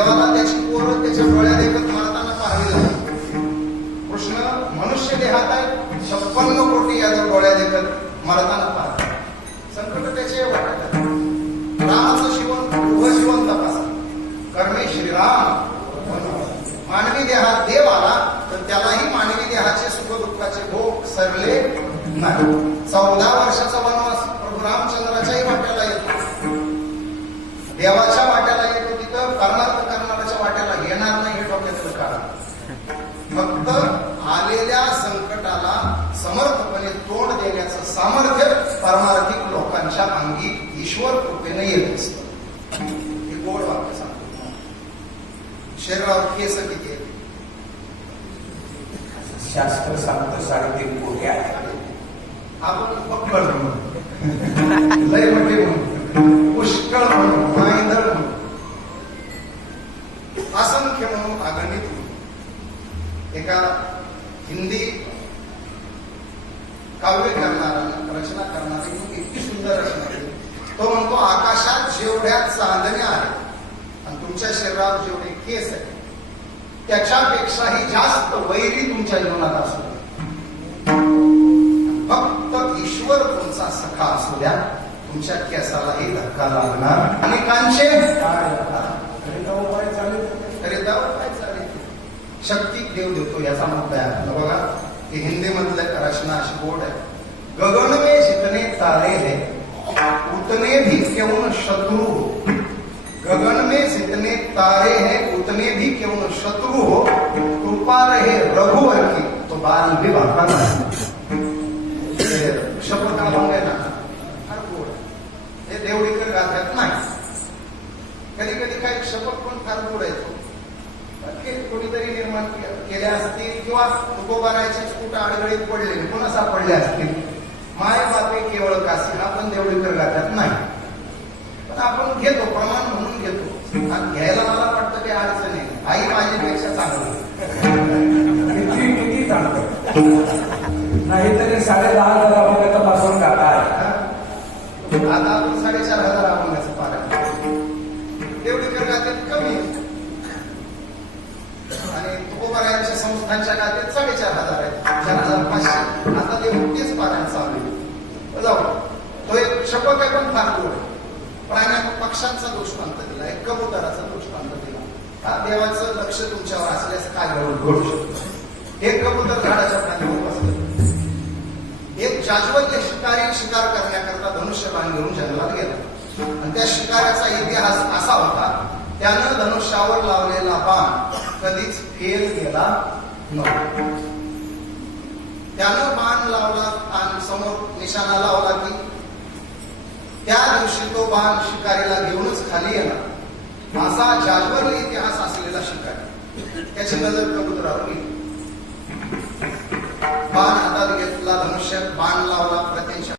देवाला त्याची पोरं त्याच्या डोळ्यात एकच मारताना पाहावी लागली कृष्ण मनुष्य देहात आहे छप्पन्न कोटी यादव डोळ्या देखत मरताना पाहतात संकट त्याचे वाटत रामाचं जीवन उभं शिवण तपासा. कर्मे श्रीराम मानवी देहात देव आला तर त्यालाही मानवी देहाचे सुख दुःखाचे भोग सरले नाही. चौदा वर्षाचा वनवास येणार नाही हे डोक्यातलं काढा फक्त आलेल्या संकटाला समर्थपणे तोंड देण्याचं सामर्थ्य परमार्थिक लोकांच्या अंगी ईश्वर कृपेने येत असतं. हे गोड वाक्य सांगतो. शरीरावर केस किती शास्त्र सांगतं साडेतीन कोटी आहे आपण पक्कड म्हणू लय मोठे म्हणू एका हिंदी काव्य करणारा रचना करणारी इतकी सुंदर रचना केली तो म्हणतो आकाशात जेवढ्या चांदण्या आहेत आणि तुमच्या शरीरावर जेवढे केस आहेत त्याच्यापेक्षाही जास्त वैरी तुमच्या जीवनात असू फक्त ईश्वर तुमचा सखा असू द्या. तुमच्या केसालाही धक्का लागणार. अनेकांचे शक्ती देव देतो याचा मुद्दा आहे. बघा की हिंदी मधलं रचना अशी बोर्ड आहे. गगन में जितने तारे है, उतने भी क्यों शत्रु हो? गगन में जितने तारे हैं, उतने भी क्यों शत्रु हो? कृपा रहे रघुवर की तो बाल भी भागा के- असतील किंवा तुकोबारायचे स्फुट अडगळीत पडले पुन्हा सापडले असतील. माय बापे केवळ काशी आपण पण देवडीकर गाथ्यात नाही. पण आपण घेतो प्रमाण म्हणून घेतो. आणि घ्यायला मला वाटतं ते अडचण आहे. आई माझ्यापेक्षा चांगली. किती किती चांगलं. नाहीतरी तुकोबारायांच्या संस्थांच्या गाथ्यात साडेचार हजार आहेत चार हजार पाचशे आता ते तेच पारायण चालू आहे. जाऊ. तो एक शपथ आहे पण फार गोड आहे. प्राण्या पक्ष्यांचा दृष्टांत दिला एक कबुतराचा दृष्टांत दिला. हा देवाचं लक्ष तुमच्यावर असल्यास काय घडू घडू शकतो एक कबूतर झाडाच्या पाण्यावर बसलं एक जाज्वल्य शिकारी शिकार करण्याकरता धनुष्यबाण घेऊन जंगलात गेला. आणि त्या शिकाऱ्याचा इतिहास असा होता त्यानं धनुष्यावर लावलेला बाण कधीच फेल गेला त्यानं बाण लावला आणि समोर निशाणा लावला की त्या दिवशी तो बाण शिकारीला घेऊनच खाली येणार. असा जाजवर इतिहास असलेला शिकारी. त्याची नजर कबुतरावर गेली. बाण हातात घेतला धनुष्यात बाण लावला